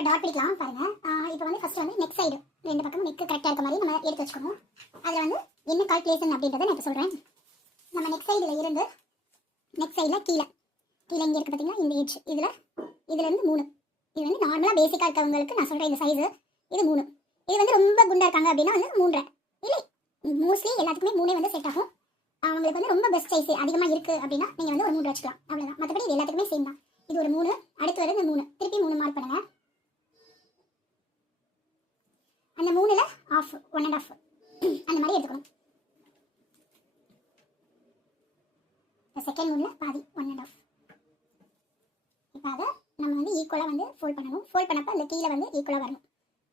இப்போ டாட் பிடிக்கலாம் பாருங்க. இப்போ வந்து ஃபர்ஸ்ட் வந்து நெக் சைடு ரெண்டு பக்கம் நெக் கரெக்டாக இருக்க மாதிரி நம்ம எடுத்து வச்சுக்கணும். அதில் வந்து என்ன கால்குலேஷன் அப்படின்றத நான் இப்போ சொல்கிறேன். நம்ம நெக் சைடில் இருந்து நெக் சைடில் கீழே இங்கே இருக்குது பார்த்தீங்கன்னா, இந்த ஏஜ் இதுலேருந்து 3. இது வந்து நார்மலாக பேசிக்காக இருக்கவங்களுக்கு நான் சொல்கிறேன் இந்த சைஸு. இது 3. இது வந்து ரொம்ப குண்டாக இருக்காங்க அப்படின்னா வந்து 3.5. இல்லை, மோஸ்ட்லி எல்லாத்துக்குமே 3 வந்து செட் ஆகும். அவங்களுக்கு வந்து ரொம்ப பெஸ்ட் சைஸ் அதிகமாக இருக்குது அப்படின்னா நீங்கள் வந்து ஒரு 3 வச்சுக்கலாம், அவ்வளோதான். மற்றபடி இது எல்லாத்துக்குமே சேம் தான். இது ஒரு 3, அடுத்து வர இந்த 3, திருப்பி 3 மார்க் பண்ணுங்கள். அந்த 3ல் ஆஃப் 1.5 அந்த மாதிரி எடுத்துக்கணும். செகண்ட் 3ல் பாதி 1.5. இப்போ அதை நம்ம வந்து ஈக்குவலாக வந்து ஃபோல்ட் பண்ணணும். ஃபோல்ட் பண்ணப்போ அந்த கீழே வந்து ஈக்குவலாக வரணும்.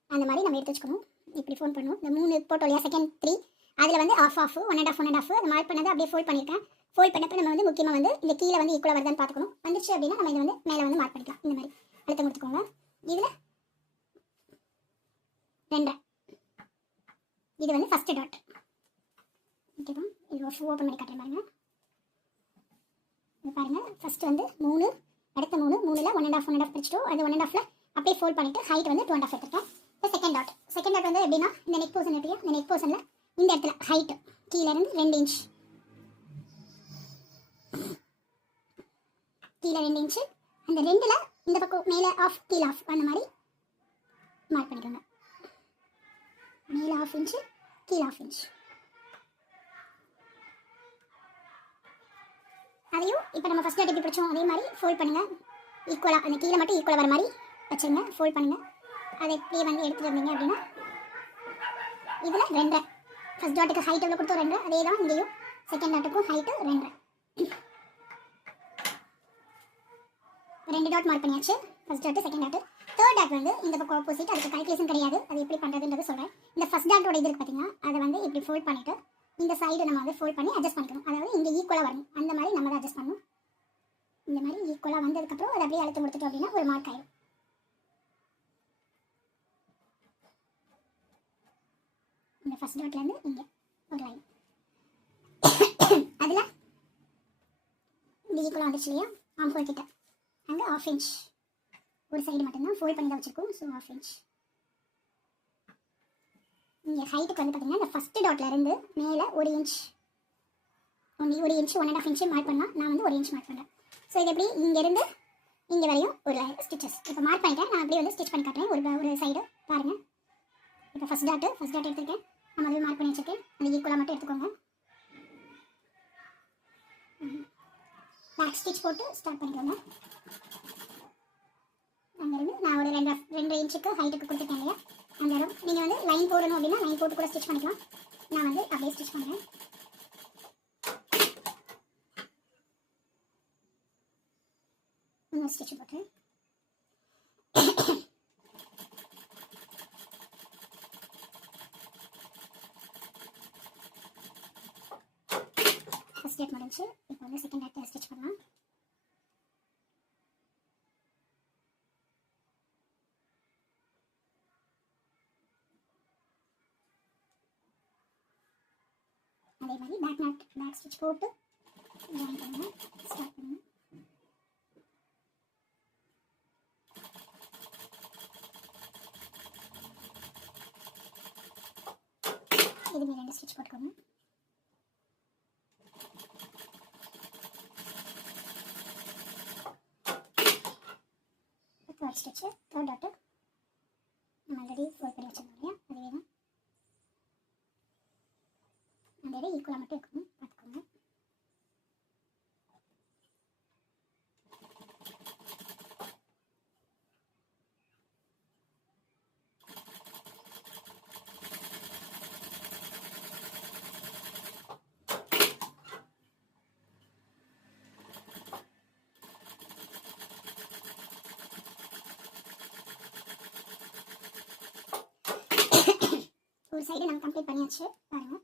அந்த மாதிரி நம்ம எடுத்து வச்சுக்கணும். இப்படி ஃபோல்ட் பண்ணணும். இந்த 3 போட்டோம் இல்லையா, செகண்ட் 3, அதில் வந்து ஆஃப் 1.5 அந்த மார்க் பண்ணதை அப்படியே ஃபோல்ட் பண்ணியிருக்கேன். ஃபோல்ட் பண்ணப்போ நம்ம வந்து முக்கியமாக வந்து இந்த கீழே வந்து ஈக்குவலாக வருதான்னு பார்த்துக்கணும். வந்துச்சு அப்படின்னா நம்ம இதை வந்து மேலே வந்து மார்க் பண்ணிக்கலாம். இந்த மாதிரி அழுத்தம் கொடுத்துக்கோங்க. இதில் 2. இது வந்து ஃபஸ்ட்டு டாட். ஓகேவா? இது ஓப்பன் பண்ணி காட்டுறேன் பாருங்க. இது பாருங்க, ஃபஸ்ட்டு வந்து 3, அடுத்த 3, 3ல் 1.5 பிடிச்சிட்டோம். அது 1.5ல் அப்படியே ஃபோல்ட் பண்ணிவிட்டு ஹைட் வந்து 2.5 எடுத்துட்டேன். இப்போ செகண்ட் டாட் வந்து எப்படின்னா, இந்த நெக் போர்ஷன் எப்படியா, இந்த நெக் போர்ஷனில் இந்த இடத்துல ஹைட் கீழேருந்து 2 இன்ச், கீழே 2 இன்ச்சு, அந்த 2ல் இந்த பக்கம் மேலே ஆஃப் கீழே ஆஃப் அந்த மாதிரி மார்க் பண்ணிக்கோங்க. மேலே 1/2 இன்ச்சு, கீழே 1/2 இன்ச். அதையும் இப்போ நம்ம ஃபஸ்ட் டாட் எப்படி பிடிச்சோம் அதே மாதிரி ஃபோல்ட் பண்ணுங்கள். ஈக்குவலாக அந்த கீழே மட்டும் ஈக்குவலாக வர மாதிரி வச்சுருங்க. ஃபோல்ட் பண்ணுங்கள். அதை இப்படியே வந்து எடுத்துகிட்டு வந்தீங்க அப்படின்னா இதில் 2. ஃபஸ்ட் டாட்டுக்கு ஹைட் எவ்வளோ கொடுத்தோம் 2, அதே தான் இங்கேயும் செகண்ட் டாட்டுக்கும் ஹைட்டு 2. 2 டாட் மார்க் பண்ணியாச்சு. First dot, second dot. Third dot வந்து இந்த பக்கம் ஆப்போசிட், அதுக்கு கால்குலேஷன் கிடையாது. அது எப்படி பண்ணுறதுன்றது சொல்கிறேன். இந்த ஃபஸ்ட் டாட்டோட இது இருக்குது பார்த்தீங்கன்னா, அதை வந்து இப்படி ஃபோல்ட் பண்ணிவிட்டு இந்த சைடு நம்ம வந்து ஃபோல்ட் பண்ணி அட்ஜஸ்ட் பண்ணிக்கணும். அதாவது இங்கே ஈக்குவலாக வரணும். அந்த மாதிரி நம்ம தான் அட்ஜஸ்ட் பண்ணணும். இந்த மாதிரி ஈக்குவலாக வந்ததுக்கப்புறம் அதை அப்படியே அழுத்தம் கொடுத்துட்டோம் அப்படின்னா ஒரு மார்க் ஆயிடும். இந்த ஃபஸ்ட் டாட்லேருந்து இங்கே ஒரு லைன். அதில் இந்த ஈக்குவலாக வந்துச்சு இல்லையா, ஆம்ஹோல் கிட்ட அங்கே 1/2 இன்ச் ஒரு சைடு மட்டும்தான் ஃபோல்ட் பண்ணி தான் வச்சுருக்கோம். So 1/2 inch. இங்கே ஹைட்டுக்கு வந்து பார்த்தீங்கன்னா இந்த ஃபஸ்ட்டு டாட்லேருந்து மேலே 1 இன்ச், 1 இன்ச் 1.5 இன்ச்சு மார்க் பண்ணால் நான் வந்து 1 இன்ச் மார்க் பண்ணுறேன். ஸோ இது எப்படி இங்கேருந்து இங்கே வரையும் ஒரு ஸ்டிச்சஸ் இப்போ மார்க் பண்ணிட்டேன். நான் அப்படியே வந்து ஸ்டிச் பண்ணி காட்டுறேன். ஒரு சைடு பாருங்கள். இப்போ ஃபஸ்ட் டாட் எடுத்துருக்கேன். நம்ம அதுவே மார்க் பண்ணி வச்சுருக்கேன். அந்த ஈக்குவலாக மட்டும் எடுத்துக்கோங்க. பேக் ஸ்டிச் போட்டு ஸ்டார்ட் பண்ணிக்கோங்க. அங்கேருந்து நான் ஒரு 2 இன்ச்சுக்கு ஹைட்டுக்கு கொடுத்துருக்கேன் இல்லையா, அந்த இடம் நீங்கள் வந்து லைன் போடணும் அப்படின்னா லைன் போட்டு கூட ஸ்டிச் பண்ணிக்கலாம். நான் வந்து அப்படியே ஸ்டிச் பண்ணுறேன். இன்னும் ஸ்டிச் போட்டு ஃபஸ்ட் டாட் முடிஞ்சு. இப்போ வந்து செகண்ட் டாட் ஸ்டிச் பண்ணலாம். அதே மாதிரி பேக் ஸ்டிச் போட்டு ஜாயின் பண்ணுங்க, ஸ்டார்ட் பண்ணுங்க. இதுமே 2 ஸ்டிச் போட்டுக்கோங்க. தேர்ட் ஸ்டிச்சு, தேர்ட் டாட்டு நம்ம ஆல்ரெடி ஃபோல்ட் பண்ணி வச்சிருந்தோம் இல்லையா, அதுவே தான். அந்த இடம் ஈக்குவலாக மட்டும் இருக்கணும், பார்த்துக்கோங்க. ஒரு சைடு நம்ம கம்ப்ளீட் பண்ணியாச்சு பாருங்கள்.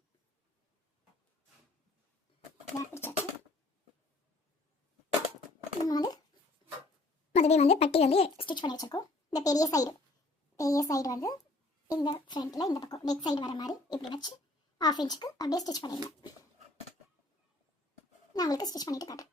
நம்ம வந்து முதவே வந்து பட்டி வந்து ஸ்டிச் பண்ணி வச்சுருக்கோம். இந்த பெரிய சைடு வந்து இந்த ஃப்ரண்ட்டில் இந்த பக்கம் நெக் சைடு வர மாதிரி இப்படி வச்சு 1/2 இன்ச்சுக்கு அப்படியே ஸ்டிச் பண்ணிடலாம். நான் உங்களுக்கு ஸ்டிச் பண்ணிட்டு காட்டுறேன்.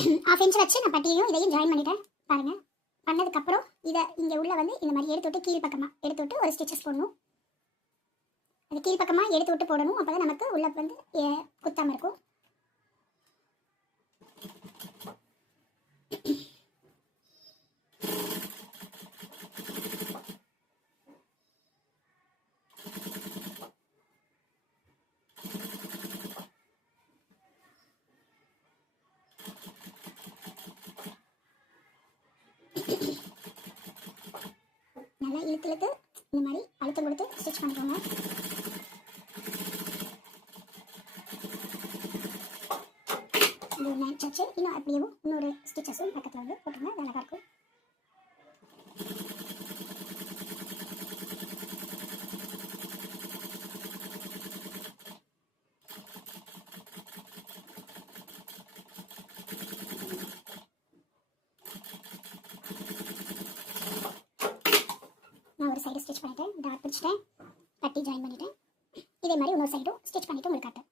ஹாஃப் இன்ச் வச்சு நான் பட்டியையும் இதையும் ஜாயின் பண்ணிட்டேன் பாருங்கள். பண்ணதுக்கப்புறம் இதை இங்கே உள்ள வந்து இந்த மாதிரி எடுத்து விட்டு கீழ் பக்கமாக எடுத்து விட்டு ஒரு ஸ்டிச்சஸ் போடணும். அது கீழ் பக்கமாக எடுத்து விட்டு போடணும். அப்போ தான் நமக்கு உள்ள வந்து குத்தாமல் இருக்கும். நல்லா இழுத்து இழுத்து இந்த மாதிரி அழுத்தம் கொடுத்து ஸ்டிச் பண்ணிக்கோங்க. இது மேட்ச் ஆச்சு. இன்னும் அப்படியே இன்னொரு ஸ்டிச்சஸும் பக்கத்தில் வந்து போட்டுருங்க. அது அழகாக இருக்கும். நான் ஒரு சைடு ஸ்டிச் பண்ணிட்டேன், டாட் பிடிச்சிட்டேன், பட்டி ஜாயின் பண்ணிட்டேன். இதே மாதிரி இன்னொரு சைடும் ஸ்டிச் பண்ணிவிட்டு உங்களுக்கு காட்டுறேன்.